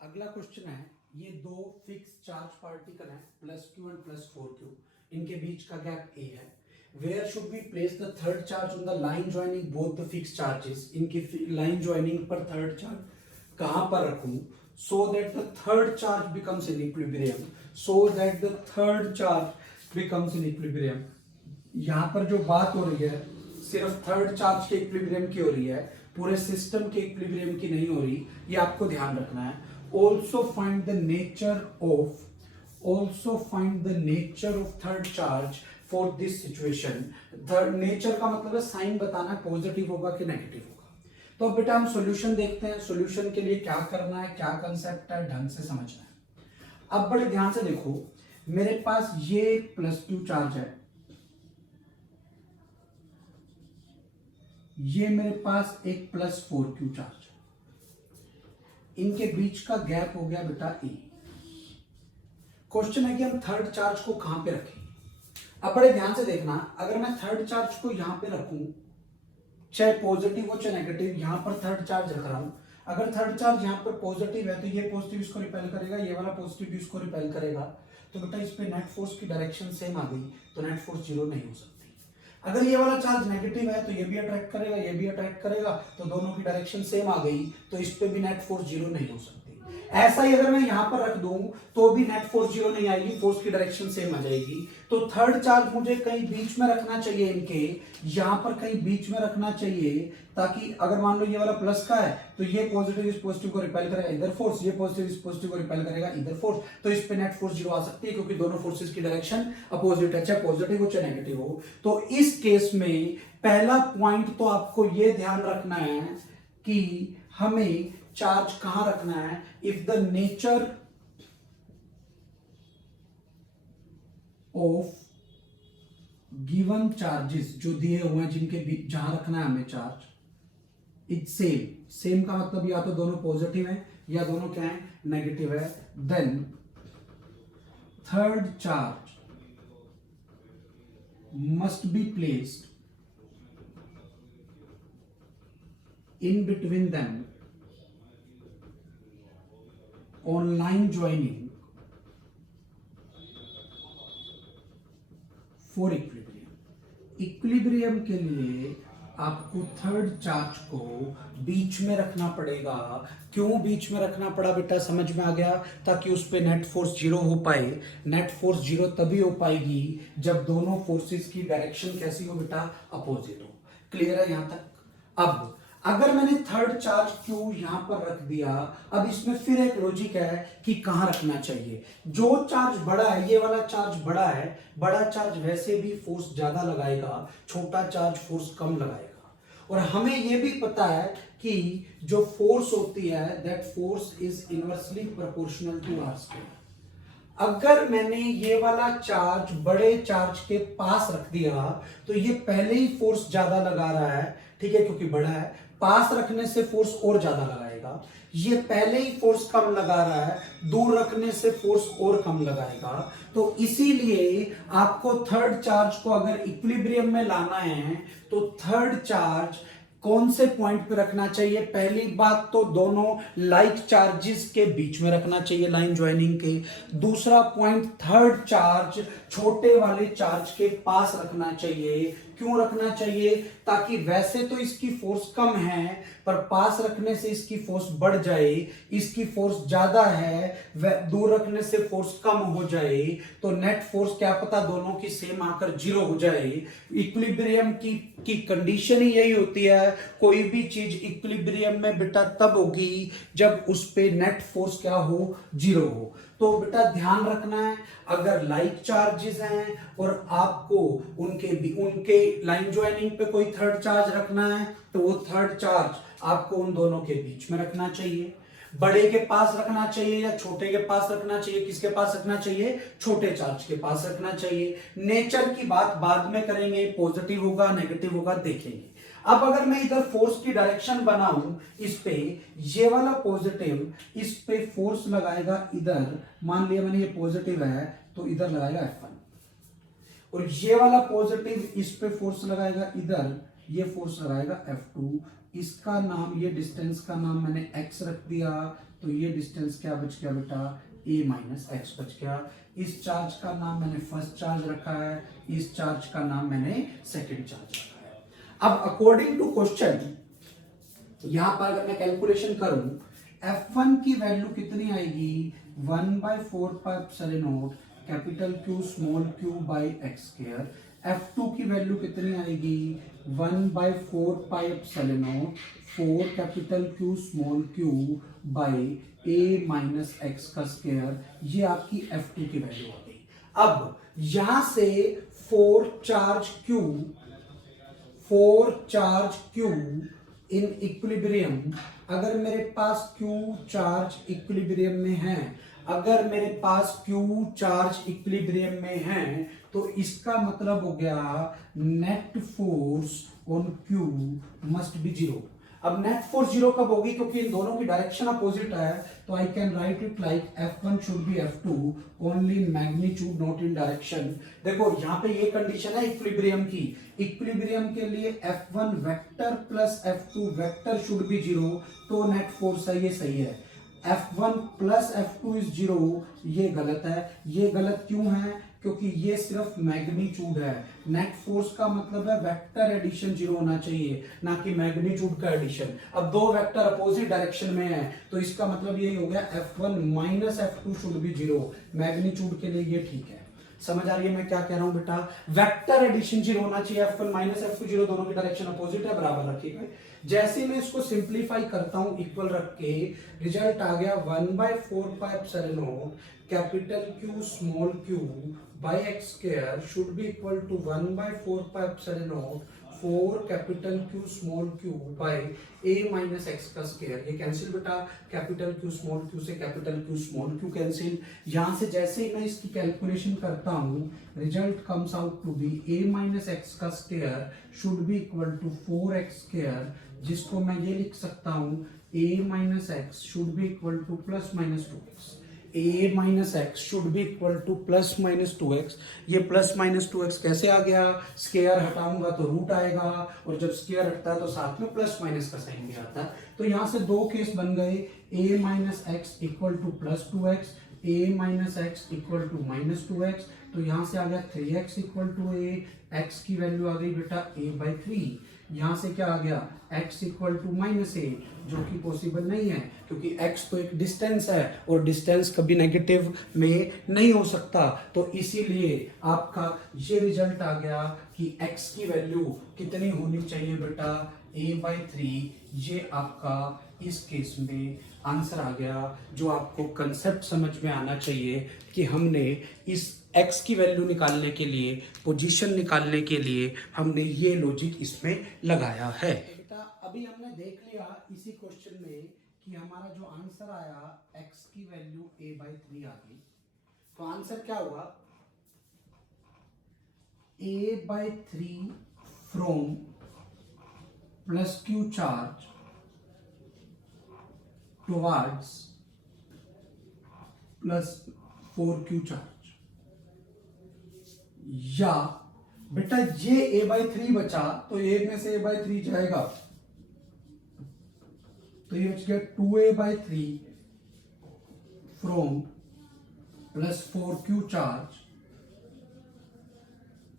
अगला क्वेश्चन है, ये दो फिक्स चार्ज पार्टिकल हैं plus Q and plus 4q, इनके बीच का गैप ए है। Where should we place the third charge on the line joining both the fix charges, इनकी लाइन ज्वाइनिंग पर थर्ड चार्ज कहां पर रखूं so that the third charge becomes in equilibrium, so that the third charge becomes in equilibrium. यहां पर जो बात हो रही है सिर्फ थर्ड चार्ज के इक्विलिब्रियम की हो रही है, पूरे सिस्टम के इक्विलिब्रियम की नहीं हो रही, ये आपको ध्यान रखना है। Also find the nature of third charge for this situation. Third nature का मतलब है साइन बताना, पॉजिटिव होगा कि नेगेटिव होगा। तो अब बेटा हम सॉल्यूशन देखते हैं, सॉल्यूशन के लिए क्या करना है, क्या कंसेप्ट है, ढंग से समझना है। अब बड़े ध्यान से देखो, मेरे पास ये +2 चार्ज है, ये मेरे पास एक +4q चार्ज है, इनके बीच का गैप हो गया बेटा ए। क्वेश्चन है कि हम थर्ड चार्ज को कहां पे रखें। अब बड़े ध्यान से देखना, अगर मैं थर्ड चार्ज को यहां पे रखूं, चाहे पॉजिटिव हो चाहे नेगेटिव, यहां पर थर्ड चार्ज रख रहा हूं। अगर थर्ड चार्ज यहां पर पॉजिटिव है तो ये पॉजिटिव इसको रिपेल करेगा, ये वाला पॉजिटिव इसको रिपेल करेगा, तो बेटा इस पे नेट फोर्स की डायरेक्शन सेम आ गई, तो नेट फोर्स जीरो नहीं हो सकती। अगर ये वाला चार्ज नेगेटिव है तो ये भी अट्रैक्ट करेगा, ये भी अट्रैक्ट करेगा, तो दोनों की डायरेक्शन सेम आ गई, तो इस पे भी नेट फोर्स जीरो नहीं हो सकती। ऐसा ही अगर मैं यहां पर रख दूं तो भी नेट फोर्स जीरो नहीं आएगी, फोर्स की डायरेक्शन सेम आ जाएगी। तो थर्ड चार्ज मुझे कहीं बीच में रखना चाहिए, इनके यहां पर कहीं बीच में रखना चाहिए, ताकि अगर मान लो ये वाला प्लस का है तो ये पॉजिटिव इस पॉजिटिव को रिपेल करेगा इधर फोर्स, ये पॉजिटिव इस पॉजिटिव को रिपेल करेगा इधर फोर्स, तो इस पे नेट फोर्स जीरो आ सकती है, क्योंकि दोनों फोर्सेस की डायरेक्शन अपोजिट है, चाहे पॉजिटिव हो चाहे नेगेटिव हो। तो इस केस में पहला पॉइंट तो आपको ये ध्यान रखना है कि हमें चार्ज कहां रखना है। If the nature of given charges जो दिए हुए हैं, जिनके बीच जहां रखना है हमें चार्ज, इट्स सेम। सेम का मतलब या तो दोनों पॉजिटिव है या दोनों क्या है, नेगेटिव है। Then third charge must be placed in between them on line joining for equilibrium. Equilibrium के लिए आपको थर्ड चार्ज को बीच में रखना पड़ेगा। क्यों बीच में रखना पड़ा बेटा, समझ में आ गया, ताकि उस पे नेट फोर्स जीरो हो पाए। नेट फोर्स जीरो तभी हो पाएगी जब दोनों फोर्सेस की डायरेक्शन कैसी हो बेटा, अपोजिट हो। क्लियर है यहां तक। अब अगर मैंने थर्ड चार्ज क्यू यहां पर रख दिया, अब इसमें फिर एक लॉजिक है कि कहां रखना चाहिए। जो चार्ज बड़ा है, ये वाला चार्ज बड़ा है, बड़ा चार्ज वैसे भी फोर्स ज्यादा लगाएगा, छोटा चार्ज फोर्स कम लगाएगा। और हमें यह भी पता है कि जो फोर्स होती है that force is inversely proportional to R square. अगर मैंने ये वाला चार्ज बड़े चार्ज के पास रख दिया तो ये पहले ही फोर्स ज्यादा लगा रहा है, ठीक है, क्योंकि बड़ा है, पास रखने से फोर्स और ज्यादा लगाएगा। ये पहले ही फोर्स कम लगा रहा है, दूर रखने से फोर्स और कम लगाएगा। तो इसीलिए आपको थर्ड चार्ज को अगर इक्विलिब्रियम में लाना है तो थर्ड चार्ज कौन से पॉइंट पे रखना चाहिए। पहली बात तो दोनों लाइक चार्जेस के बीच में रखना चाहिए, लाइन ज्वाइनिंग के। दूसरा पॉइंट, थर्ड चार्ज छोटे वाले चार्ज के पास रखना चाहिए। क्यों रखना चाहिए, ताकि वैसे तो इसकी फोर्स कम है पर पास रखने से इसकी फोर्स बढ़ जाए, इसकी फोर्स ज्यादा है, दूर रखने से फोर्स कम हो जाए, तो नेट फोर्स क्या पता दोनों की सेम आकर जीरो हो जाए। इक्विलिब्रियम की कंडीशन ही यही होती है, कोई भी चीज इक्विलिब्रियम में बेटा तब होगी जब उस पे नेट फोर्स क्या हो, जीरो हो। तो बेटा ध्यान रखना है, अगर लाइक चार्जेस हैं और आपको उनके लाइन ज्वाइनिंग पे कोई थर्ड चार्ज रखना है तो वो थर्ड चार्ज आपको उन दोनों के बीच में रखना चाहिए। बड़े के पास रखना चाहिए या छोटे के पास रखना चाहिए, किसके पास रखना चाहिए, छोटे चार्ज के पास रखना चाहिए। नेचर की बात बाद में करेंगे, पॉजिटिव होगा नेगेटिव होगा देखेंगे। अब अगर मैं इधर फोर्स की डायरेक्शन बनाऊं, इस पे ये वाला पॉजिटिव इस पे फोर्स लगाएगा इधर, मान लिया मैंने ये पॉजिटिव है तो इधर लगाएगा F1, और ये वाला पॉजिटिव इस पे फोर्स लगाएगा इधर, ये फोर्स लगाएगा F2। इसका नाम, ये डिस्टेंस का नाम मैंने x रख दिया, तो ये डिस्टेंस क्या बच गया बेटा, a माइनस एक्स बच गया। इस चार्ज का नाम मैंने फर्स्ट चार्ज रखा है, इस चार्ज का नाम मैंने सेकंड चार्ज रखा है। अब अकॉर्डिंग टू क्वेश्चन यहां पर अगर मैं कैलकुलेशन करूं, F1 की वैल्यू कितनी आएगी, 1/4πε0 capital Q small q by x square. F2 की वैल्यू कितनी आएगी, 1/4πε0 4 capital Q small q by a minus x का स्क्वायर। ये आपकी F2 की वैल्यू आ गई। अब यहां से 4 चार्ज Q इन इक्विलिब्रियम, अगर मेरे पास Q चार्ज इक्विलिब्रियम में है, अगर मेरे पास Q चार्ज इक्विलिब्रियम में है, तो इसका मतलब हो गया net force on Q must be zero. अब नेट फोर्स जीरो कब होगी, क्योंकि इन दोनों की डायरेक्शन अपोजिट है, तो I can write it like F1 should be F2 only in magnitude not in direction. देखो यहाँ पे ये कंडीशन है इक्विलिब्रियम की, इक्विलिब्रियम के लिए F1 vector plus F2 vector should be zero, तो नेट फोर्स है ये सही है। F1 plus F2 is zero, ये गलत है। ये गलत क्यों है, क्योंकि ये सिर्फ मैग्नीट्यूड है। नेट फोर्स का मतलब है वेक्टर एडिशन जीरो होना चाहिए, ना कि मैग्नीट्यूड का एडिशन। अब दो वेक्टर अपोजिट डायरेक्शन में है, तो इसका मतलब यही हो गया F1 minus F2 should be zero. Magnitude के लिए ये ठीक है। समझ आ रही है मैं क्या कह रहा हूं बेटा, वेक्टर एडिशन जीरो होना चाहिए। F1 माइनस F2 जीरो, दोनों की डायरेक्शन अपोजिट है, बराबर रखिएगा। जैसे मैं इसको सिंप्लीफाई करता हूं इक्वल रख के, रिजल्ट आ गया 1/4πε0 capital Q small q by x square should be equal to 1/4πε0 4 capital Q small q by a minus x का स्क्वायर। ये कैंसिल बेटा, कैपिटल Q स्मॉल q से capital Q small q cancel. यहां से जैसे ही मैं इसकी कैलकुलेशन करता हूं, result comes out to be a minus x का square should be equal to 4x square, जिसको मैं ये लिख सकता हूं a minus x should be equal to plus minus 2x। a minus x should be equal to plus minus 2x। ये plus minus 2x कैसे आ गया, स्क्वायर हटाऊंगा तो रूट आएगा, और जब स्क्वायर हटता है तो साथ में प्लस माइनस का साइन भी आता है। तो यहां से दो केस बन गए, a minus X equal to plus 2x, a minus X equal to minus 2x। तो यहां से आ गया 3x equal to a, x की वैल्यू आ गई बेटा a/3। यहां से क्या आ गया, x equal to minus a, जो कि पॉसिबल नहीं है, क्योंकि x तो एक डिस्टेंस है और डिस्टेंस कभी नेगेटिव में नहीं हो सकता। तो इसीलिए आपका ये रिजल्ट आ गया कि x की वैल्यू कितनी होनी चाहिए बेटा, a/3। ये आपका इस केस में आंसर आ गया। जो आपको कंसेप्ट समझ में आना चाहिए कि हमने इस x की वैल्यू निकालने के लिए, पोजीशन निकालने के लिए हमने ये लॉजिक इसमें लगाया है। बेटा अभी हमने देख लिया इसी क्वेश्चन में कि हमारा जो आंसर आया x की वैल्यू a/3 आ गई। तो आंसर क्या हुआ, a/3 from plus q charge towards plus 4q charge. या बेटा ये a/3 बचा, तो a में से a/3 जाएगा, तो ये बच गया 2a/3 from plus 4q charge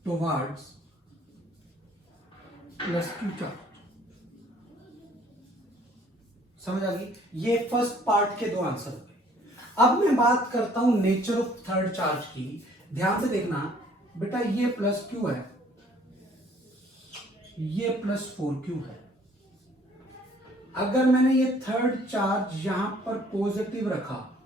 towards plus q charge. समझ आ गई, ये फर्स्ट पार्ट के दो आंसर हो गए। अब मैं बात करता हूं नेचर ऑफ थर्ड चार्ज की। ध्यान से देखना बेटा, ये प्लस q है, ये प्लस 4q है। अगर मैंने ये थर्ड चार्ज यहां पर पॉजिटिव रखा,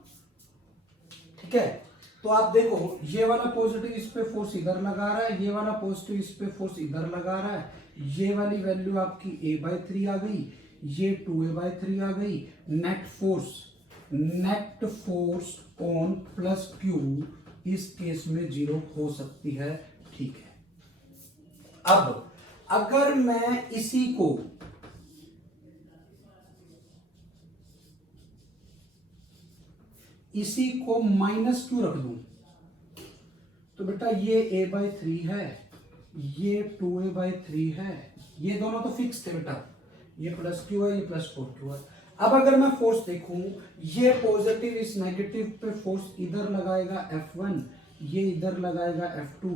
ठीक है, तो आप देखो ये वाला पॉजिटिव इस पे फोर्स इधर लगा रहा है, ये वाला पॉजिटिव इस पे फोर्स इधर लगा रहा है। ये वाली वैल्यू आपकी a/3 आ गई, ये 2a/3 आ गई। Net force on plus q इस केस में जीरो हो सकती है, ठीक है। अब अगर मैं इसी को माइनस क्यू रख दूं, तो बेटा ये a/3 है, ये 2a/3 है, ये दोनों तो फिक्स थे बेटा, ये प्लस क्यू है, ये प्लस 4q है। अब अगर मैं फोर्स देखूं, ये पॉजिटिव इस नेगेटिव पे फोर्स इधर लगाएगा F1, ये इधर लगाएगा F2,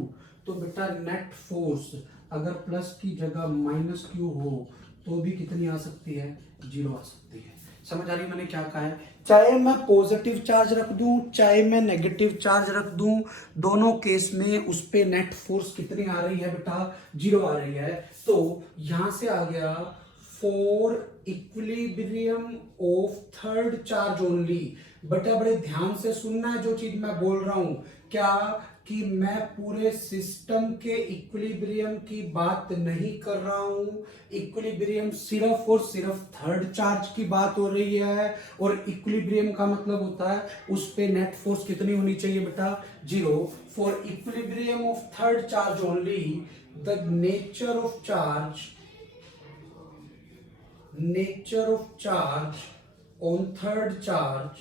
तो बेटा नेट फोर्स अगर प्लस की जगह माइनस क्यू हो तो भी कितनी आ सकती है, 0 आ सकती है। समझ आ रही मैंने क्या कहा है? चाहे मैं पॉजिटिव चार्ज रख दूं चाहे मैं नेगेटिव चार्ज रख दूं, दोनों केस में उस पे नेट फोर्स कितनी आ रही है बेटा, 0 आ रही है। तो यहां से आ गया for equilibrium of third charge only. बेटा बड़े ध्यान से सुनना है जो चीज मैं बोल रहा हूं, क्या कि मैं पूरे सिस्टम के इक्विलिब्रियम की बात नहीं कर रहा हूं। इक्विलिब्रियम सिर्फ और सिर्फ थर्ड चार्ज की बात हो रही है, और इक्विलिब्रियम का मतलब होता है उस पे नेट फोर्स कितनी होनी चाहिए बेटा, 0। For equilibrium of third charge only the nature of charge on third charge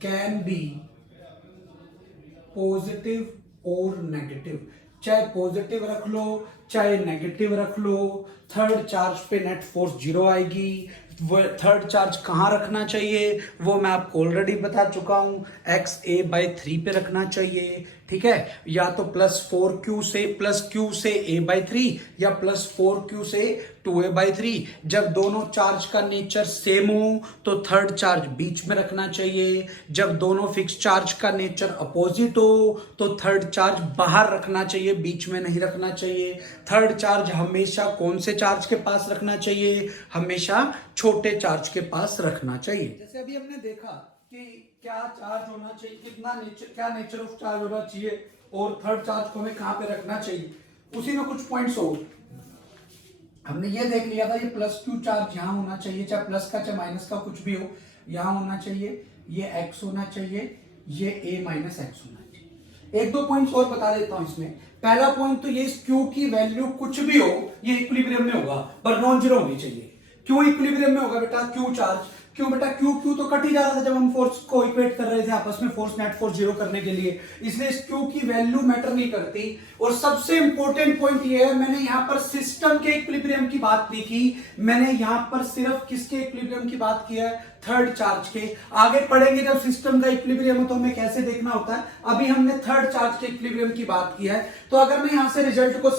can be positive और नेगेटिव। चाहे पॉजिटिव रख लो चाहे नेगेटिव रख लो, थर्ड चार्ज पे नेट फोर्स 0 आएगी। वो थर्ड चार्ज कहाँ रखना चाहिए वो मैं आपको ऑलरेडी बता चुका हूं, XA/3 पे रखना चाहिए, ठीक है। या तो +4Q से A/3 या +4Q से 2A/3। जब दोनों चार्ज का नेचर सेम हो तो थर्ड चार्ज बीच में रखना चाहिए। जब दोनों फिक्स चार्ज का नेचर अपोजिट हो तो थर्ड चार्ज बाहर रखना चाहिए, बीच में नहीं रखना चाहिए। थर्ड चार्ज हमेशा कौन से चार्ज के पास रखना चाहिए, हमेशा छोटे चार्ज के पास रखना चाहिए। जैसे अभी हमने देखा कि क्या चार्ज होना चाहिए, क्या नेचर ऑफ चार्ज होना चाहिए और थर्ड चार्ज को हमें कहां पे रखना चाहिए, उसी में कुछ पॉइंट्स हो। हमने ये देख लिया था, ये +Q चार्ज यहां होना चाहिए, चाहे प्लस का चाहे माइनस का कुछ भी हो, यहां होना चाहिए, ये X होना चाहिए, ये A- X होना चाहिए। एक दो पॉइंट्स और बता देता हूं इसमें। पहला पॉइंट तो ये Q की वैल्यू कुछ भी हो ये इक्विलिब्रियम में होगा, पर नॉन जीरो होनी चाहिए। क्यों इक्विलिब्रियम में होगा बेटा, Q चार्ज, क्यों बेटा, Q तो कट ही जा रहा था जब हम फोर्स को इक्वेट कर रहे थे आपस में, फोर्स नेट फोर्स 0 करने के लिए, इसलिए इस Q की वैल्यू मैटर नहीं करती। और सबसे इंपॉर्टेंट पॉइंट ये है, मैंने यहां पर सिस्टम के इक्विलिब्रियम की बात नहीं की, मैंने यहां पर सिर्फ किसके इक्विलिब्रियम की बात की है, थर्ड चार्ज के। आगे पढ़ेंगे जब सिस्टम का इक्विलिब्रियम हो तो हमें कैसे देखना होता है, अभी हमने थर्ड चार्ज के इक्विलिब्रियम की बात की है। तो अगर मैं यहां से रिजल्ट को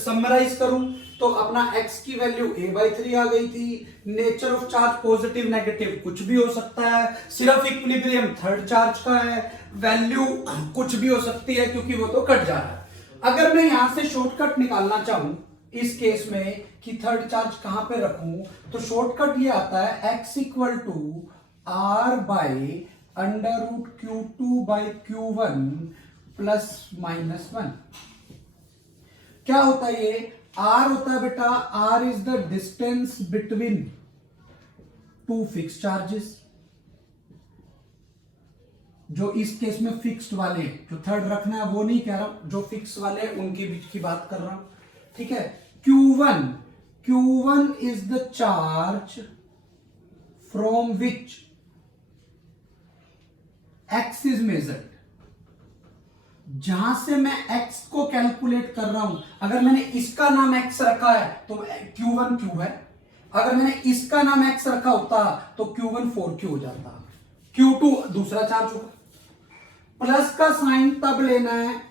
समराइज करूं तो अपना x की वैल्यू A/3 आ गई थी। Nature of charge positive negative कुछ भी हो सकता है, सिर्फ इक्विलिब्रियम थर्ड चार्ज का है, वैल्यू कुछ भी हो सकती है क्योंकि वो तो कट जा रहा है। अगर मैं यहां से शॉर्टकट निकालना चाहूं इस केस में कि थर्ड चार्ज कहां पे रखूं, तो शॉर्टकट ये आता है x = R/√Q2/Q1 ±1। क्या होता है ये, R होता है बेटा, R is the distance between two fix charges. जो इस केस में फिक्स्ड वाले, जो थर्ड रखना है वो नहीं कह रहा हूं, जो फिक्स वाले उनके बीच की बात कर रहा हूं, ठीक है। Q1 is the charge from which X is measured. जहां से मैं x को कैलकुलेट कर रहा हूं, अगर मैंने इसका नाम x रखा है तो Q1 Q है, अगर मैंने इसका नाम x रखा होता तो Q1 4Q हो जाता, Q2 दूसरा चार्ज होगा। प्लस का साइन तब लेना है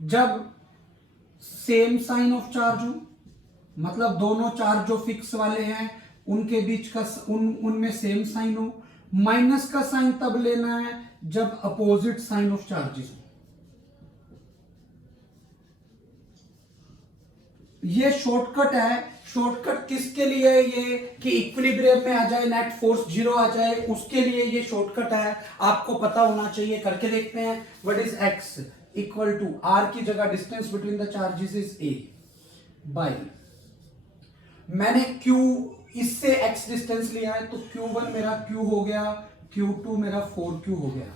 जब सेम साइन ऑफ चार्ज हो, मतलब दोनों चार्ज जो फिक्स वाले हैं उनके बीच का उनमें सेम साइन हो। माइनस का साइन तब लेना है जब अपोजिट साइन ऑफ चार्जेस हो। ये शॉर्टकट है। शॉर्टकट किसके लिए है ये, कि इक्विलिब्रियम में आ जाए, नेट फोर्स 0 आ जाए, उसके लिए ये शॉर्टकट है, आपको पता होना चाहिए। करके देखते हैं। व्हाट इज x = R की जगह distance between the charges is A by, मैंने Q इससे x डिस्टेंस लिया है तो Q1 मेरा Q हो गया, Q2 मेरा 4Q हो गया।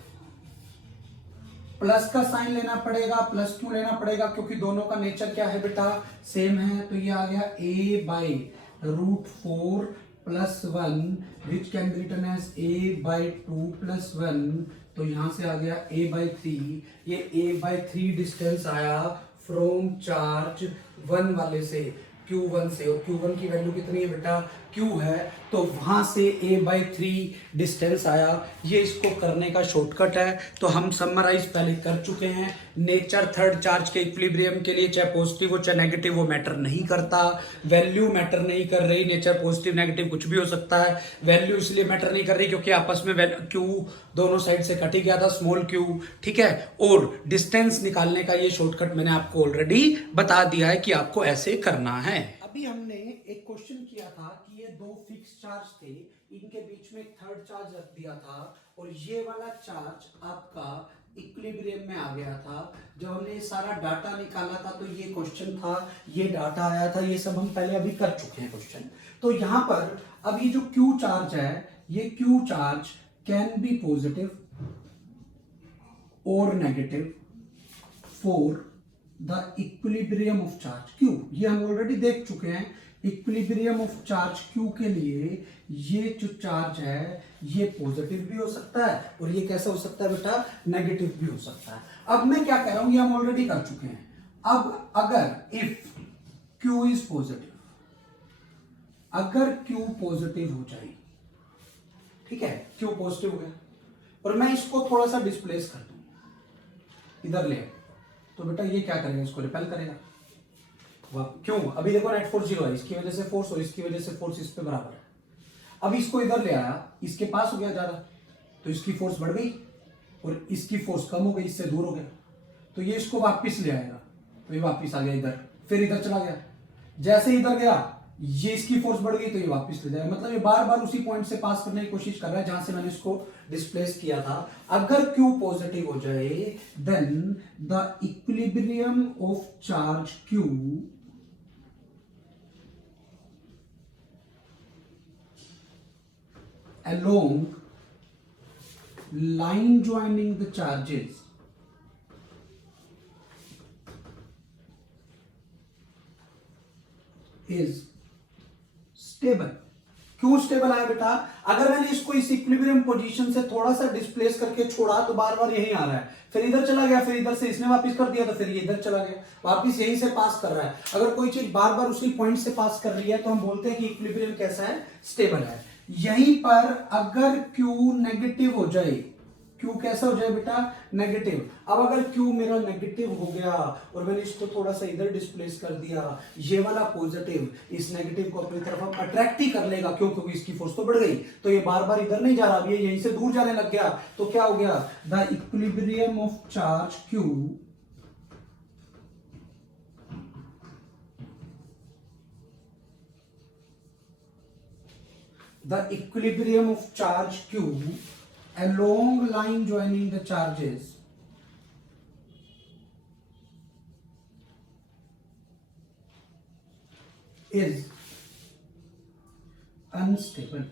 प्लस का साइन लेना पड़ेगा, +Q लेना पड़ेगा क्योंकि दोनों का नेचर क्या है बेटा, सेम है। तो ये आ गया A/√4 + 1 which can be written as A/2 + 1। तो यहां से आ गया A/3। ये A/3 डिस्टेंस आया फ्रॉम चार्ज 1 वाले से। Q1 से, और Q1 की वैल्यू कितनी है बेटा, Q है, तो वहां से A/3 डिस्टेंस आया। ये इसको करने का शॉर्टकट है। तो हम समराइज पहले कर चुके हैं। नेचर थर्ड चार्ज के इक्विलिब्रियम के लिए, चाहे पॉजिटिव हो चाहे नेगेटिव, वो मैटर नहीं करता, वैल्यू मैटर नहीं कर रही। नेचर पॉजिटिव नेगेटिव कुछ भी हो सकता है, वैल्यू इसलिए मैटर नहीं कर रही क्योंकि आपस में Q दोनों साइड से कट ही गया था, स्मॉल q, ठीक है। और डिस्टेंस निकालने का ये शॉर्टकट मैंने आपको ऑलरेडी बता दिया है कि आपको ऐसे करना है। अभी हमने एक क्वेश्चन किया था कि ये दो फिक्स चार्ज थे, इनके बीच में एक थर्ड चार्ज रख दिया था, और ये वाला चार्ज आपका इक्विलिब्रियम में आ गया था। जब हमने ये सारा डाटा निकाला था तो ये क्वेश्चन था, ये डाटा आया था, ये सब हम पहले अभी कर चुके हैं क्वेश्चन। तो यहां पर अब ये जो Q चार्ज है, ये Q charge can be positive और negative for the equilibrium of charge Q। ये हम ऑलरेडी देख चुके हैं। इक्विलिब्रियम ऑफ चार्ज Q के लिए ये जो चार्ज है ये पॉजिटिव भी हो सकता है, और ये कैसा हो सकता है बेटा, नेगेटिव भी हो सकता है। अब मैं क्या कह रहा हूं, ये हम ऑलरेडी कर चुके हैं। अब अगर इफ Q इज पॉजिटिव, अगर Q पॉजिटिव हो जाए, ठीक है, Q पॉजिटिव हो गया, और मैं इसको थोड़ा सा डिस्प्लेस कर दूं इधर ले, तो बेटा ये क्या करेगा, इसको रिपेल करेगा। वाह, क्यों, अभी देखो नेट फोर्स 0 है, इसकी वजह से फोर्स और इसकी वजह से फोर्स इस पे बराबर है। अब इसको इधर ले आया, इसके पास हो गया ज्यादा, तो इसकी फोर्स बढ़ गई और इसकी फोर्स कम हो गई, इससे दूर हो गया, तो ये इसको वापस ले आएगा, तो ये वापस आ गया इधर, फिर इधर चला गया, जैसे इधर गया ये इसकी फोर्स बढ़ गई तो ये वापस ले जाएगा। मतलब ये बार बार उसी पॉइंट से पास करने की कोशिश कर रहा है जहां से मैंने इसको डिस्प्लेस किया था। अगर Q पॉजिटिव हो जाए then the equilibrium of charge Q along line joining the charges is stable. क्यों स्टेबल आया बेटा, अगर मैंने इसको इस इक्विलिब्रियम पोजीशन से थोड़ा सा डिस्प्लेस करके छोड़ा तो बार बार यही आ रहा है, फिर इधर चला गया, फिर इधर से इसने वापस कर दिया तो फिर ये इधर चला गया, वापस यहीं से पास कर रहा है। अगर कोई चीज बार बार उसी पॉइंट से पास कर रही है तो हम बोलते हैं कि इक्विलिब्रियम कैसा है, स्टेबल है। यहीं पर अगर Q नेगेटिव हो जाए, Q कैसा हो जाए बेटा, नेगेटिव। अब अगर Q मेरा नेगेटिव हो गया और मैंने इसको थोड़ा सा इधर डिस्प्लेस कर दिया, ये वाला पॉजिटिव इस नेगेटिव को अपनी तरफ हम अट्रैक्ट ही कर लेगा, क्यों, क्योंकि इसकी फोर्स तो बढ़ गई, तो ये बार बार इधर नहीं जा रहा, ये यहीं से दूर जाने लग गया, तो क्या हो गया, the equilibrium of charge Q the equilibrium of charge Q along line joining the charges is unstable.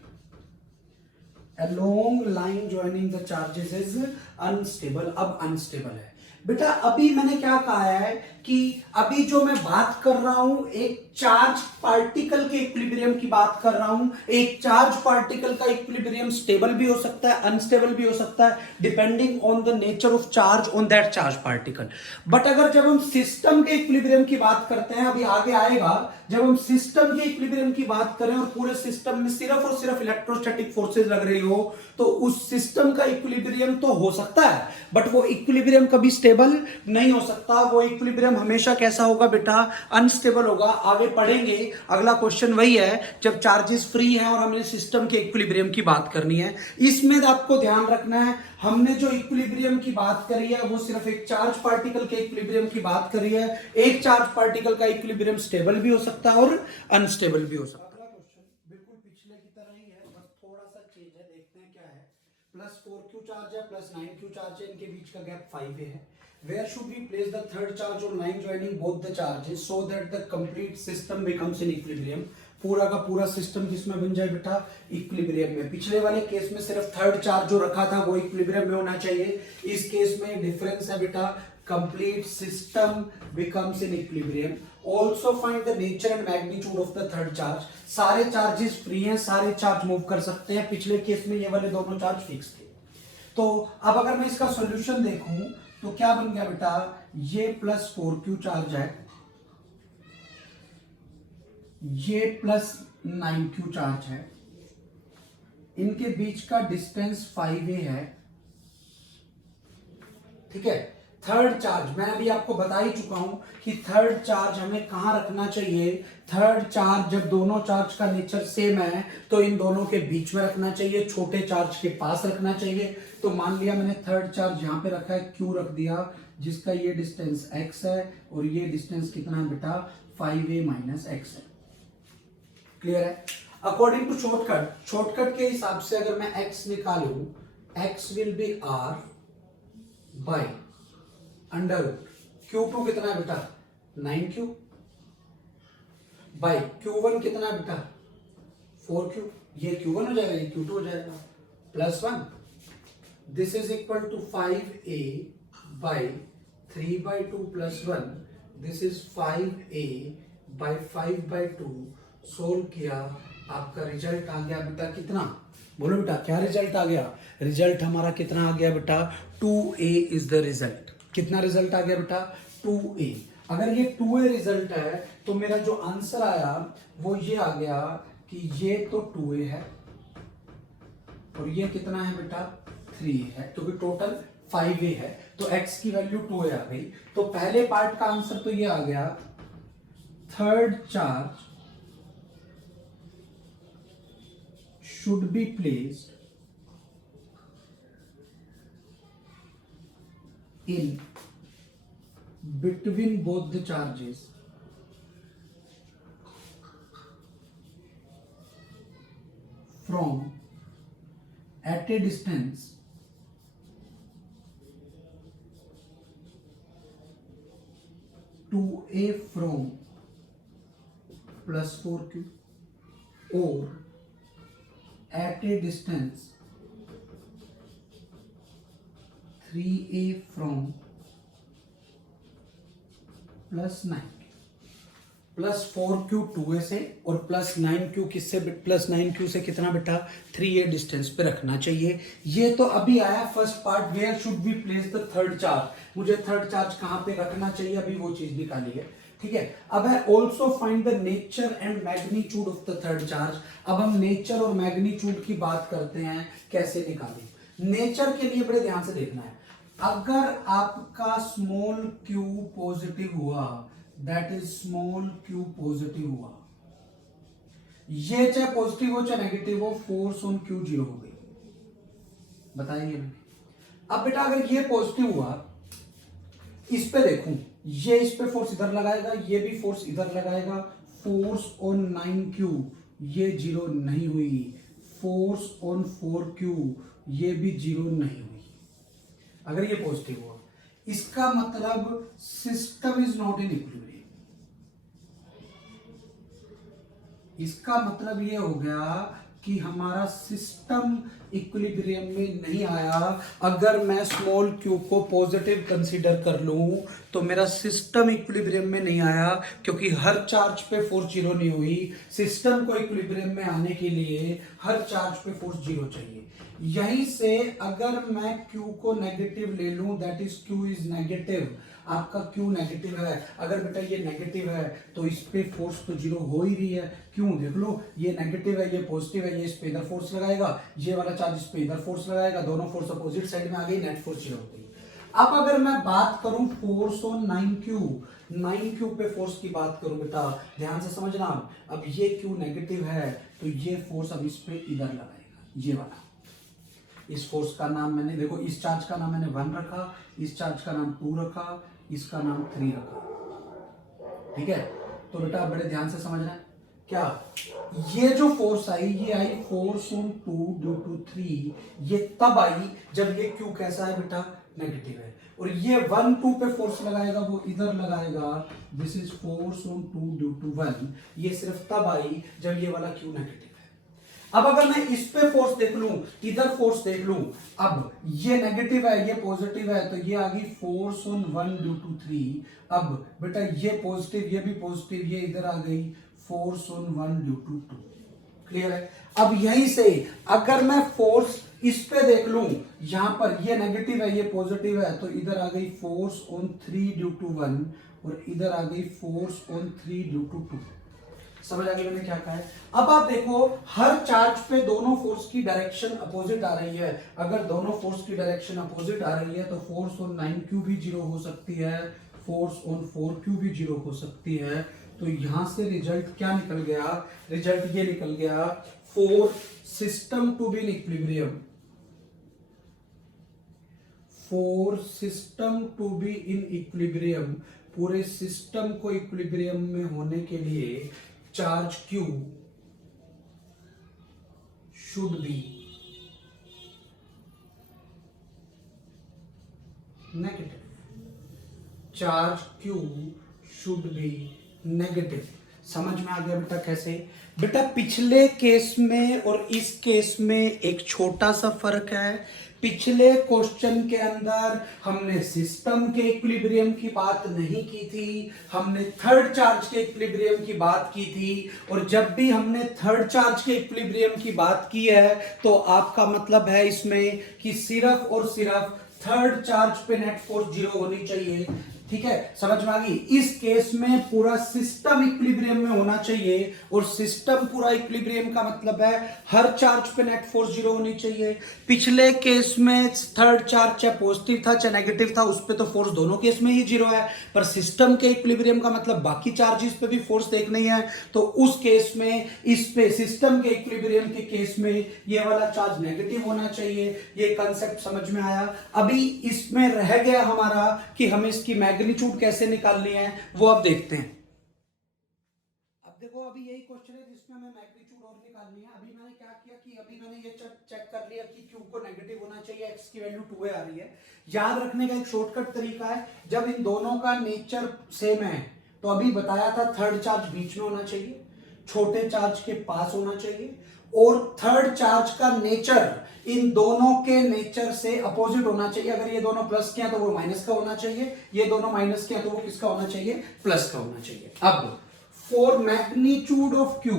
Along line joining the charges is unstable। अब unstable है बेटा। अभी मैंने क्या कहा है कि अभी जो मैं बात कर रहा हूं एक चार्ज पार्टिकल के इक्विलिब्रियम की बात कर रहा हूं। एक चार्ज पार्टिकल का इक्विलिब्रियम स्टेबल भी हो सकता है, अनस्टेबल भी हो सकता है, depending on the nature of charge on that charge particle. But अगर जब हम सिस्टम के इक्विलिब्रियम की बात करते हैं, अभी आगे आएगा, जब हम सिस्टम के इक्विलिब्रियम की बात करें और पूरे सिस्टम में सिर्फ और सिर्फ इलेक्ट्रोस्टैटिक फोर्सेज लग रही हो, तो उस सिस्टम का इक्विलिब्रियम तो हो सकता है, बट वो इक्विलिब्रियम कभी स्टेबल नहीं हो सकता। वो इक्विलिब्रियम हमेशा कैसा होगा बेटा, अनस्टेबल होगा। आगे पढ़ेंगे, अगला क्वेश्चन वही है, जब चार्जेस फ्री हैं और हमने सिस्टम के इक्विलिब्रियम की बात करनी है। इसमें आपको ध्यान रखना है, हमने जो इक्विलिब्रियम की बात करी है वो सिर्फ एक चार्ज पार्टिकल के इक्विलिब्रियम की बात करी है। एक चार्ज पार्टिकल का इक्विलिब्रियम स्टेबल भी हो सकता है और अनस्टेबल भी हो सकता है। अगला क्वेश्चन बिल्कुल पिछले की तरह ही है, बस थोड़ा सा चेंज है, देखते हैं क्या है। +4Q चार्ज है, +9Q चार्ज है, इनके बीच का गैप 5 है। Where should we place the third charge on line joining both the charges so that the complete system becomes in equilibrium? पूरा का पूरा सिस्टम किसमें बन जाए बेटा, इक्विलिब्रियम में। पिछले वाले केस में सिर्फ थर्ड चार्ज जो रखा था वो इक्विलिब्रियम में होना चाहिए, इस केस में डिफरेंस है बेटा, complete system becomes in equilibrium. Also find the nature and magnitude of the third charge. सारे चार्जेस फ्री हैं, सारे चार्ज मूव कर सकते हैं, पिछले केस में ये वाले दोनों चार्ज फिक्स थे। तो अब अगर मैं इसका सॉल्यूशन देखूं तो क्या बन गया बेटा, ये +4Q चार्ज है, ये +9q चार्ज है, इनके बीच का डिस्टेंस 5a है, ठीक है। थर्ड चार्ज मैं अभी आपको बता ही चुका हूं कि थर्ड चार्ज हमें कहां रखना चाहिए। थर्ड चार्ज जब दोनों चार्ज का नेचर सेम है तो इन दोनों के बीच में रखना चाहिए, छोटे चार्ज के पास रखना चाहिए। तो मान लिया मैंने थर्ड चार्ज यहां पे रखा है, q रख दिया, जिसका ये डिस्टेंस x है और ये डिस्टेंस कितना है बेटा 5a - x है। क्लियर है। अकॉर्डिंग टू शॉर्टकट के हिसाब से अगर मैं x निकालूं, x will be r by under Q2 कितना है बेटा 9q बाई Q1 कितना है बेटा 4q, ये Q1 हो जाएगा, ये Q2 हो जाएगा, +1 this is equal to 5a by 3/2 +1 this is 5a by 5/2। Solve किया, आपका रिजल्ट आ गया बेटा कितना, बोलो बेटा क्या रिजल्ट आ गया। रिजल्ट हमारा कितना आ गया बेटा 2a इज द रिजल्ट। कितना रिजल्ट आ गया बेटा 2a। अगर ये 2a रिजल्ट है तो मेरा जो आंसर आया वो ये आ गया कि ये तो 2a है और ये कितना है बेटा 3 है, क्योंकि टोटल 5a है तो x की वैल्यू 2a आ गई। तो पहले पार्ट का आंसर तो ये आ गया, third charge should be placed in between both the charges from at a distance to a from +4q or at a distance 3a from +9 +4q 2a से और +9q किससे, +9q से कितना बेटा 3a डिस्टेंस पे रखना चाहिए। ये तो अभी आया first part, where should be place the third charge, मुझे थर्ड चार्ज कहां पे रखना चाहिए, अभी वो चीज निकाली है, ठीक है। अब है also find the nature and magnitude of the third charge. अब हम नेचर और मैग्नीट्यूड की बात करते हैं, कैसे निकालें। नेचर के लिए बड़े ध्यान से देखना है, अगर आपका स्मॉल q पॉजिटिव हुआ, that is small q positive हुआ, ये चाहे पॉजिटिव हो चाहे नेगेटिव हो, फोर्स ऑन q 0 हो गई, बताइए मैंने। अब बेटा अगर ये पॉजिटिव हुआ, इस पे देखूं, ये इस पे फोर्स इधर लगाएगा, ये भी फोर्स इधर लगाएगा, फोर्स ऑन 9q ये 0 नहीं हुई, फोर्स ऑन 4q ये भी 0 नहीं हुई। अगर ये पॉजिटिव हुआ, इसका मतलब system is not in equilibrium. इसका मतलब ये हो गया कि हमारा सिस्टम इक्विलिब्रियम में नहीं आया। अगर मैं स्मॉल q को पॉजिटिव कंसीडर कर लूं तो मेरा सिस्टम इक्विलिब्रियम में नहीं आया, क्योंकि हर चार्ज पे फोर्स 0 नहीं हुई। सिस्टम को इक्विलिब्रियम में आने के लिए हर चार्ज पे फोर्स 0 चाहिए। यहीं से अगर मैं q को नेगेटिव ले लूं, that is q is negative, आपका q नेगेटिव है, अगर बेटा ये नेगेटिव है तो इस पे फोर्स तो 0 हो ही रही है। क्यों, देख लो, ये नेगेटिव है, ये पॉजिटिव है, ये इस पे इधर फोर्स लगाएगा, ये वाला चार्ज इस पे इधर फोर्स लगाएगा, दोनों फोर्स अपोजिट साइड में आ गई, नेट फोर्स 0 हो गई। अब अगर मैं बात करूं फोर्स ऑन 9q पे फोर्स की बात करूं, बेटा ध्यान से समझना। अब ये q नेगेटिव है तो ये फोर्स अब इस पे इधर लगाएगा, ये वाला। इस फोर्स का नाम मैंने, देखो इस चार्ज का नाम मैंने 1 रखा, इस चार्ज का नाम 2 रखा, इसका नाम 3 रखा, ठीक है। तो बेटा बड़े ध्यान से समझना है, क्या ये जो फोर्स आई, ये आई फोर्स ऑन 2 ड्यू टू 3, ये तब आई जब ये q कैसा है बेटा नेगेटिव है, और ये 1 2 पे फोर्स लगाएगा, वो इधर लगाएगा, this is force on 2 due to 1, ये सिर्फ तब आई जब ये वाला q नेगेटिव है। अब अगर मैं इस पे फोर्स देख लूं, इधर फोर्स देख लूं, अब ये नेगेटिव है, ये पॉजिटिव है, तो ये आ गई फोर्स ऑन 1 ड्यू टू 3। अब बेटा ये पॉजिटिव, ये भी पॉजिटिव, ये इधर आ गई force on 1 due to 2। Clear है। अब यहीं से अगर मैं फोर्स इस पे देख लूं, यहां पर ये नेगेटिव है, ये पॉजिटिव है, तो इधर आ गई फोर्स ऑन 3 ड्यू टू 1 और इधर आ गई फोर्स ऑन 3 ड्यू टू 2। समझ आ गई मैंने क्या कहा है? अब आप देखो हर चार्ज पे दोनों फोर्स की डायरेक्शन अपोजिट आ रही है। अगर दोनों फोर्स की डायरेक्शन अपोजिट आ रही है तो फोर्स ऑन 9q भी जीरो हो सकती है, फोर्स ऑन 4q भी जीरो हो सकती है। तो यहां से रिजल्ट क्या निकल गया? रिजल्ट ये निकल गया, for system to be in equilibrium, for system to be in equilibrium, पूरे सिस्टम को इक्विलिब्रियम में होने के लिए charge Q should be negative, charge Q should be negative. समझ में आ गया बेटा कैसे? बेटा पिछले केस में और इस केस में एक छोटा सा फर्क है। पिछले क्वेश्चन के अंदर हमने सिस्टम के इक्विलिब्रियम की बात नहीं की थी, हमने थर्ड चार्ज के इक्विलिब्रियम की बात की थी। और जब भी हमने थर्ड चार्ज के इक्विलिब्रियम की बात की है तो आपका मतलब है इसमें कि सिर्फ और सिर्फ थर्ड चार्ज पे नेट फोर्स जीरो होनी चाहिए। ठीक है, समझ में आ गई? इस केस में पूरा सिस्टम इक्विलिब्रियम में होना चाहिए, और सिस्टम पूरा इक्विलिब्रियम का मतलब है हर चार्ज पे नेट फोर्स जीरो होनी चाहिए। पिछले केस में थर्ड चार्ज चाहे पॉजिटिव था चाहे नेगेटिव था, उस पे तो फोर्स दोनों केस में ही जीरो है, पर सिस्टम के इक्विलिब्रियम का मतलब बाकी चार्जेस पे भी फोर्स देखनी है। तो उस केस में इस पे सिस्टम के इक्विलिब्रियम के केस में ये वाला चार्ज नेगेटिव होना चाहिए। ये कंसेप्ट समझ में आया? अभी इसमें रह गया हमारा कि हमें इसकी मैग्नीट्यूड कैसे निकालनी है, वो अब देखते हैं। अब देखो अभी यही क्वेश्चन है जिसमें हमें मैग्नीट्यूड और निकालनी है। अभी मैंने क्या किया कि अभी मैंने ये चेक कर लिया कि Q को नेगेटिव होना चाहिए, x की वैल्यू 2 आ रही है। याद रखने का एक शॉर्टकट तरीका है, जब इन दोनों का नेचर सेम है तो अभी बताया था थर्ड चार्ज बीच में होना चाहिए, छोटे चार्ज के पास होना चाहिए, और थर्ड चार्ज का नेचर इन दोनों के नेचर से अपोजिट होना चाहिए। अगर ये दोनों प्लस के हैं तो वो माइनस का होना चाहिए, ये दोनों माइनस के हैं तो वो किसका होना चाहिए? प्लस का होना चाहिए। अब फॉर मैग्नीट्यूड ऑफ Q,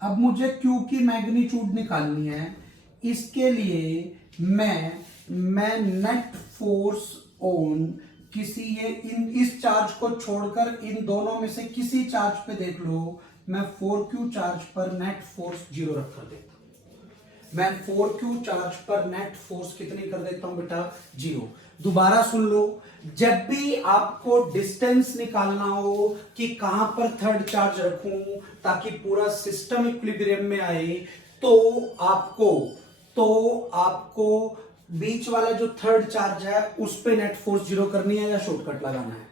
अब मुझे Q की मैग्नीट्यूड निकालनी है। इसके लिए मैं नेट फोर्स ऑन किसी ये इस चार्ज को छोड़कर इन दोनों में से किसी चार्ज पे देख लो, मैं 4Q चार्ज पर नेट फोर्स जीरो रख कर देता हूं। मैं 4Q चार्ज पर नेट फोर्स कितनी कर देता हूं बेटा? जीरो। दोबारा सुन लो, जब भी आपको डिस्टेंस निकालना हो कि कहां पर थर्ड चार्ज रखूं ताकि पूरा सिस्टम इक्विलिब्रियम में आए, तो आपको बीच वाला जो थर्ड चार्ज है उस पे नेट फोर्स जीरो करनी है या शॉर्टकट लगाना है।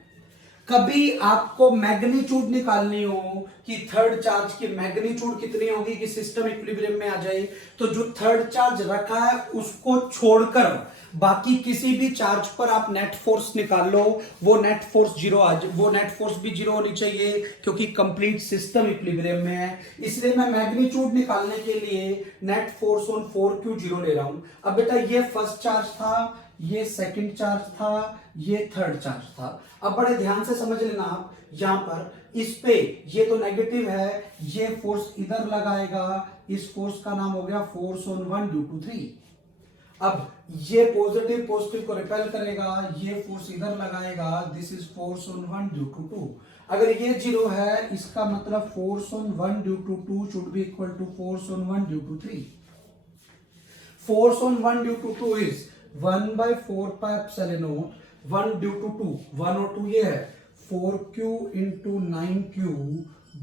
कभी आपको मैग्नीट्यूड निकालनी हो कि थर्ड चार्ज की मैग्नीट्यूड कितनी होगी कि सिस्टम इक्विलिब्रियम में आ जाए, तो जो थर्ड चार्ज रखा है उसको छोड़कर बाकी किसी भी चार्ज पर आप नेट फोर्स निकाल लो, वो नेट फोर्स जीरो वो नेट फोर्स भी जीरो होनी चाहिए क्योंकि कंप्लीट सिस्टम इक्विलिब्रियम में है। इसलिए मैं मैग्नीट्यूड निकालने के लिए net force on 4Q zero ले रहा हूं। अब बेटा ये फर्स्ट चार्ज था, ये सेकंड चार्ज था, ये थर्ड चार्ज था। अब बड़े ध्यान से समझ लेना आप, यहां पर इस पे ये तो नेगेटिव है, ये फोर्स इधर लगाएगा, इस फोर्स का नाम हो गया फोर्स ऑन 1 ड्यू टू 3। अब ये पॉजिटिव को रिपेल करेगा, ये फोर्स इधर लगाएगा, this is force on 1 due to 2। अगर ये जीरो है इसका मतलब force on 1 due to 2 should be equal to force on 1 due to 3। Force on 1 due to 2 is 1/4 pi epsilon naught 1 due to 2, 1 और 2 ये है 4Q into 9Q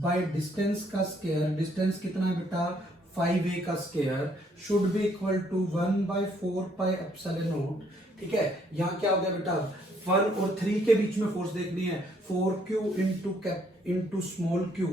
by distance का square. Distance कितना है बेटा? 5a का square should be equal to 1/4 pi epsilon naught. ठीक है, यहां क्या हो गया बेटा? 1 और 3 के बीच में फोर्स देखनी है, 4Q into small q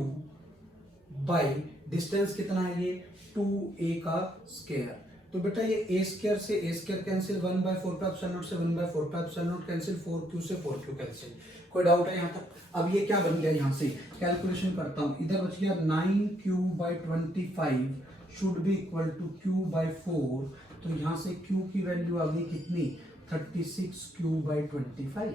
by distance कितना है? ये 2a का स्क्वायर। तो बेटा ये a स्क्वायर से a square cancel, 1/4 pi epsilon not से 1/4 pi epsilon not cancel, 4Q से 4Q कैंसिल। कोई डाउट है यहाँ तक? अब ये क्या बन गया? यहाँ से कैलकुलेशन करता हूँ, इधर बच गया 9Q/25 should be equal to Q/4। तो यहाँ से Q की वैल्यू आ गई कितनी? 36Q/25।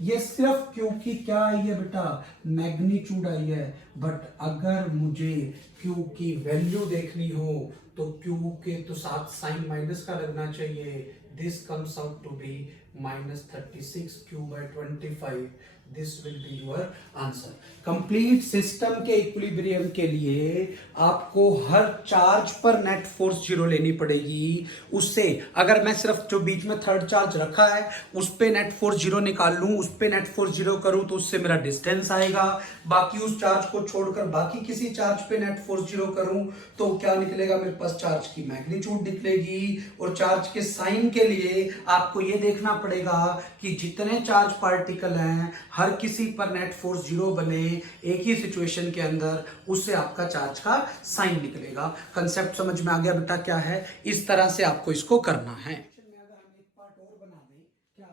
ये सिर्फ Q की क्या आई है बेटा? मैग्नीट्यूड आई है। बट अगर मुझे Q की वैल्यू देखनी हो तो Q के तो साथ साइन माइनस का लगना चाहिए। This comes out to be -36Q/25। This will be your answer. Complete system के इक्विलिब्रियम के लिए आपको हर चार्ज पर नेट फोर्स जीरो लेनी पड़ेगी। उससे अगर मैं सिर्फ जो बीच में थर्ड चार्ज रखा है उस पे नेट फोर्स जीरो निकाल लूं, उस पे नेट फोर्स जीरो करूं तो उससे मेरा डिस्टेंस आएगा। बाकी उस चार्ज को छोड़कर बाकी किसी चार्ज पे नेट फोर्स जीरो करूं तो क्या निकलेगा, मेरे पास चार्ज की मैग्नीट्यूड निकलेगी। और चार्ज के साइन के लिए आपको यह देखना पड़ेगा कि जितने चार्ज पार्टिकल हैं हर किसी पर नेट फोर्स जीरो बने एक ही सिचुएशन के अंदर, उससे आपका चार्ज का साइन निकलेगा। कंसेप्ट समझ में आ गया बेटा क्या है? इस तरह से आपको इसको करना है। अगर हम एक पार्ट और बना दें, क्या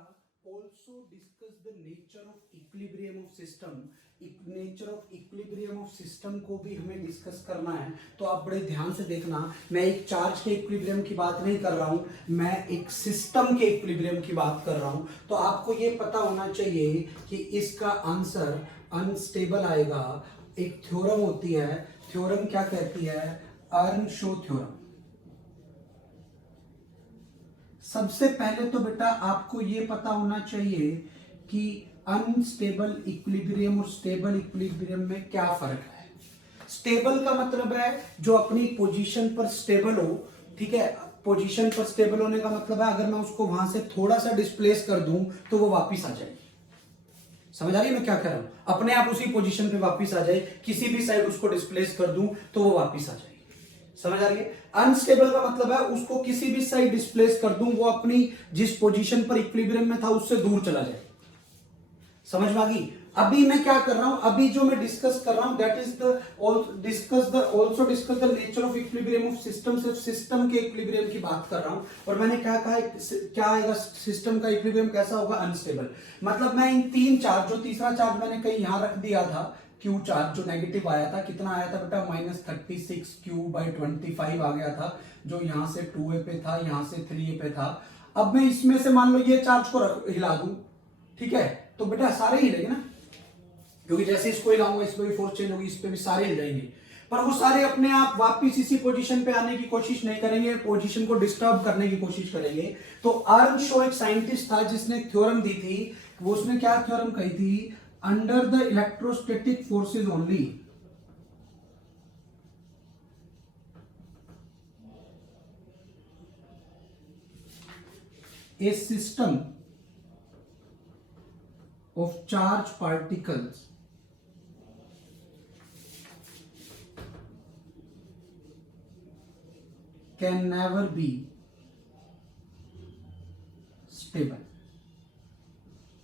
also discuss the nature of equilibrium of system. Nature of equilibrium of system को भी हमें डिस्कस करना है। तो आप बड़े ध्यान से देखना, मैं एक चार्ज के इक्विलिब्रियम की बात नहीं कर रहा हूं, मैं एक सिस्टम के इक्विलिब्रियम की बात कर रहा हूं। तो आपको ये पता होना चाहिए कि इसका आंसर अनस्टेबल आएगा। एक थ्योरम होती है, थ्योरम क्या कहती है? अर्नशो थ्योरम। सबसे पहले तो बेटा आपको यह पता होना चाहिए कि अनस्टेबल इक्विलिब्रियम और स्टेबल इक्विलिब्रियम में क्या फर्क है। स्टेबल का मतलब है जो अपनी पोजीशन पर स्टेबल हो, ठीक है। पोजीशन पर स्टेबल होने का मतलब है अगर मैं उसको वहां से थोड़ा सा डिस्प्लेस कर दूं तो वो वापस आ जाएगी। समझ आ रही है मैं क्या कर रहा हूं? अपने आप उसी पोजीशन पे वापस आ जाए, किसी भी साइड उसको डिस्प्लेस कर दूं तो वो वापस आ जाएगी। समझ आ रही है? अनस्टेबल का मतलब है उसको किसी भी साइड डिस्प्लेस कर दूं, वो अपनी जिस पोजीशन पर इक्विलिब्रियम में था उससे दूर चला जाए। समझ में आ गई? अभी मैं क्या कर रहा हूं, अभी जो मैं डिस्कस कर रहा हूं that is the also discuss the nature of equilibrium of system. सिर्फ सिस्टम के इक्विलिब्रियम की बात कर रहा हूं। और मैंने क्या कहा, क्या आएगा सिस्टम का इक्विलिब्रियम कैसा होगा? अनस्टेबल। मतलब मैं इन तीन चार्ज, जो तीसरा चार्ज मैंने कहीं यहां रख दिया था, क्यू चार्ज जो नेगेटिव आया था, कितना आया था बेटा? -36 Q/25 आ गया था, जो यहां से 2a पे था, यहां से 3a पे था। अब मैं इसमें से मान लो ये चार्ज को हिला दूं, ठीक है, तो बेटा सारे हिलेंगे ना, क्योंकि जैसे इसको हिलाऊंगा इस पे भी फोर्स चेंज होगी, इस पे भी सारे हिल जाएंगे। पर वो सारे अपने आप वापस इसी पोजीशन पे आने की कोशिश नहीं करेंगे, पोजीशन को डिस्टर्ब करने की कोशिश करेंगे। तो अर्नशो एक साइंटिस्ट था जिसने एक थ्योरम दी थी। वो उसने क्या थ्योरम कही थी? Under the electrostatic forces only a system of charged particles can never be stable।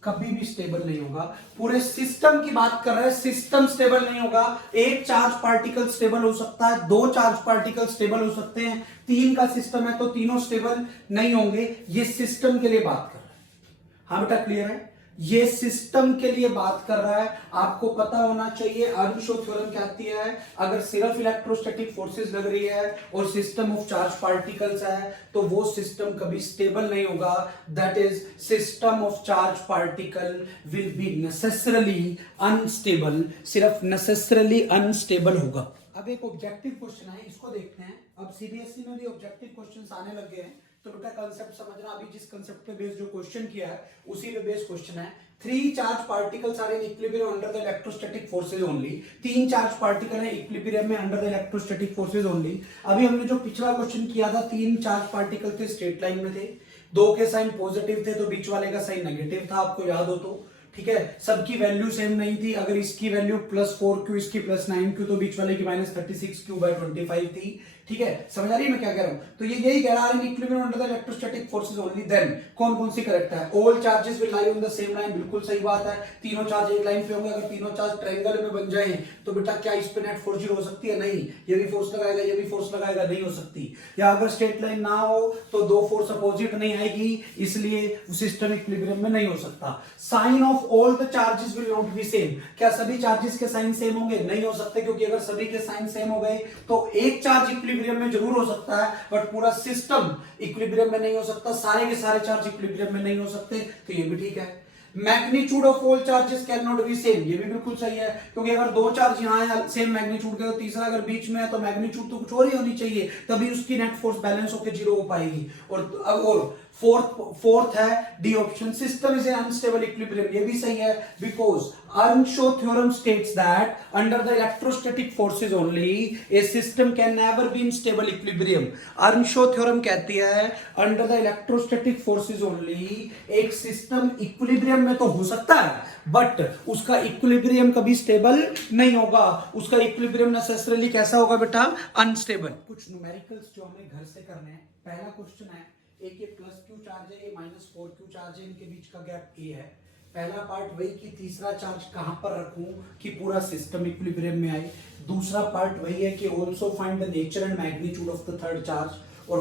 कभी भी स्टेबल नहीं होगा। पूरे सिस्टम की बात कर रहे हैं, सिस्टम स्टेबल नहीं होगा। एक चार्ज पार्टिकल स्टेबल हो सकता है, दो चार्ज पार्टिकल स्टेबल हो सकते हैं, तीन का सिस्टम है तो तीनों स्टेबल नहीं होंगे। ये सिस्टम के लिए बात कर रहे हैं। हाँ बेटा क्लियर है? ये सिस्टम के लिए बात कर रहा है। आपको पता होना चाहिए अर्नशो थ्योरम कहती है अगर सिर्फ इलेक्ट्रोस्टैटिक फोर्सेस लग रही है और सिस्टम ऑफ चार्ज पार्टिकल्स है तो वो सिस्टम कभी स्टेबल नहीं होगा। That is system of charge particle will be necessarily unstable, सिर्फ नेसेसरली अनस्टेबल होगा। अब एक ऑब्जेक्टिव क्वेश्चन है, इसको देखते हैं। अब सीबीएसई में भी ऑब्जेक्टिव क्वेश्चंस आने लग गए हैं, तो बेटा कंसेप्ट समझना। अभी जिस कंसेप्ट पे बेस जो क्वेश्चन किया है उसी पे बेस क्वेश्चन है। 3 charge particles are in equilibrium under the electrostatic forces only. 3 charge particle है इक्विलिब्रियम में under the electrostatic forces only. अभी हमने जो पिछला क्वेश्चन किया था 3 चार्ज पार्टिकल थे, स्ट्रेट लाइन में थे, 2 के साइन पॉजिटिव थे तो बीच वाले का साइन नेगेटिव था, आपको याद हो तो, ठीक है। सबकी वैल्यू सेम नहीं थी, अगर इसकी वैल्यू +4Q इसकी +9Q तो बीच वाले की -36Q/25 थी, ठीक है। समझ आ रही है मैं क्या कह रहा हूं? तो ये यही कह रहा है equilibrium under the electrostatic forces only. Then कौन कौन सी करेक्ट है? All charges will lie on the same line, बिल्कुल सही बात है। तीनों चार्ज एक लाइन पे होंगे। अगर तीनों चार्ज ट्रायंगल में बन जाएं तो बेटा क्या इस पे नेट फोर्स जीरो हो सकती है? नहीं। ये भी फोर्स लगाएगा, ये भी फोर्स लगाएगा, नहीं हो सकती। या अगर स्ट्रेट लाइन ना हो तो दो फोर्स अपोजिट नहीं आएगी, इसलिए सिस्टम इक्विलिब्रियम में नहीं हो सकता। Sign of all the charges will not be same. क्या सभी चार्जेस के साइन सेम होंगे? नहीं हो सकते, क्योंकि अगर सभी के साइन सेम हो गए तो एक चार्ज इक्विलिब्रियम में जरूर हो सकता है बट पूरा सिस्टम इक्विलिब्रियम में नहीं हो सकता, सारे के सारे चार्ज इक्विलिब्रियम में नहीं हो सकते, तो ये भी ठीक है। Magnitude of all charges can not be same, ये भी बिल्कुल सही है, क्योंकि अगर दो चार्ज यहाँ है सेम मैग्नीट्यूड के तो तीसरा अगर बीच में है तो मैग्नीट्यूड तो कुछ और ही होनी चाहिए, तभी उसकी नेट फोर्स बैलेंस होकर जीरो हो पाएगी। और फोर्थ है D option, system is an unstable equilibrium, ये भी सही है, because Earnshaw theorem states that under the electrostatic forces only a system can never be in stable equilibrium. Earnshaw theorem कहती है under the electrostatic forces only एक system equilibrium में तो हो सकता है बट उसका इक्विलिब्रियम कभी स्टेबल नहीं होगा, उसका इक्विलिब्रियम नेसेसरीली कैसा होगा बेटा, अनस्टेबल। कुछ न्यूमेरिकल्स जो हमें घर से करने हैं, पहला क्वेश्चन है एक ये प्लस क्यू चार्ज है, ये माइनस 4 क्यू चार्ज है, इनके बीच का गैप ए है। पहला पार्ट वही कि तीसरा चार्ज कहां पर रखूं कि पूरा सिस्टम इक्विलिब्रियम में आए। दूसरा पार्ट वही है कि also find the nature and magnitude of the third charge. और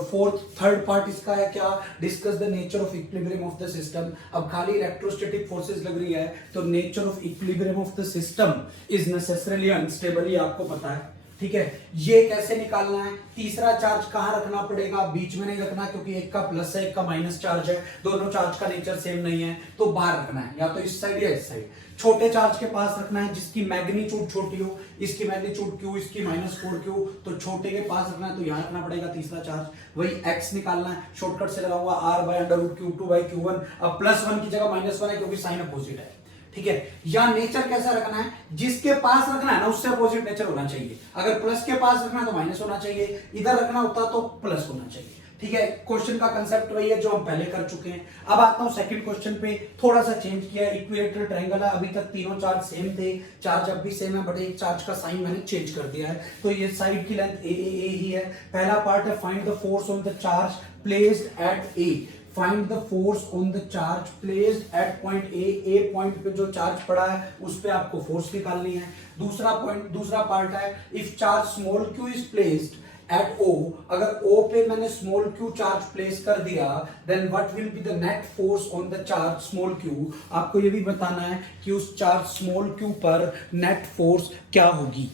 थर्ड पार्ट इसका है क्या, discuss the nature of equilibrium of the system. अब खाली इलेक्ट्रोस्टैटिक फोर्सेस लग रही है तो nature of equilibrium of the system is necessarily unstable, ये आपको पता है, ठीक है। ये कैसे निकालना है, तीसरा चार्ज कहां रखना पड़ेगा, बीच में नहीं रखना क्योंकि एक का प्लस है एक का माइनस चार्ज है, दोनों चार्ज का नेचर सेम नहीं है, तो बाहर रखना है, या तो इस साइड या इस साइड। छोटे चार्ज के पास रखना है जिसकी मैग्नीट्यूड छोटी हो, इसकी मैग्नीट्यूड क्यू, इसकी -4q, तो छोटे के पास रखना है तो यहां रखना पड़ेगा तीसरा चार्ज। वही x निकालना है, शॉर्टकट से लगाऊंगा r/√q2/q1। अब +1 की जगह -1 है क्योंकि साइन अपोजिट है, ठीक है। या नेचर कैसा रखना है, जिसके पास रखना है ना उससे अपोजिट नेचर होना चाहिए। अगर प्लस के पास रखना है तो माइनस होना चाहिए, इधर रखना होता तो प्लस होना चाहिए, ठीक है। क्वेश्चन का कंसेप्ट वही है जो हम पहले कर चुके हैं। अब आता हूं सेकंड क्वेश्चन पे, थोड़ा सा चेंज किया है। इक्विलैटरल ट्रायंगल है, अभी तक तीनों चार्ज सेम थे, चार्ज अब भी सेम है बट एक चार्ज का साइन मैंने चेंज कर दिया है, तो ये साइड की लेंथ ए ही है। पहला पार्ट है find the force on the charge placed at A. Find the force on the charge placed at point A point पे जो चार्ज पड़ा है उस पे आपको फोर्स निकालनी है। दूसरा पार्ट है if charge small Q is placed at O, अगर ओ पे मैंने स्मॉल क्यू चार्ज प्लेस कर दिया then what will be the net force on the charge small q. आपको ये भी बताना है कि उस चार्ज स्मॉल क्यू पर नेट फोर्स क्या होगी।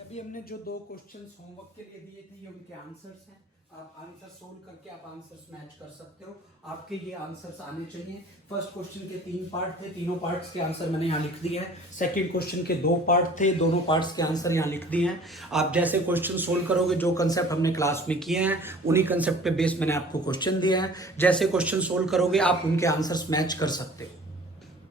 अभी हमने जो दो क्वेश्चंस होमवर्क के लिए दिए थे ये उनके आंसर्स हैं, आप आंसर सोल्व करके आप आंसर्स मैच कर सकते हो, आपके ये आंसर्स आने चाहिए। फर्स्ट क्वेश्चन के 3 पार्ट थे, तीनों पार्ट्स के आंसर मैंने यहाँ लिख दिए हैं। सेकंड क्वेश्चन के 2 पार्ट थे, दोनों पार्ट्स के आंसर यहाँ लिख दिए हैं। आप जैसे क्वेश्चन सोल्व करोगे, जो कंसेप्ट हमने क्लास में किए हैं उन्हीं कंसेप्ट पे बेस मैंने आपको क्वेश्चन दिया है, जैसे क्वेश्चन सोल्व करोगे आप उनके आंसर्स मैच कर सकते हो।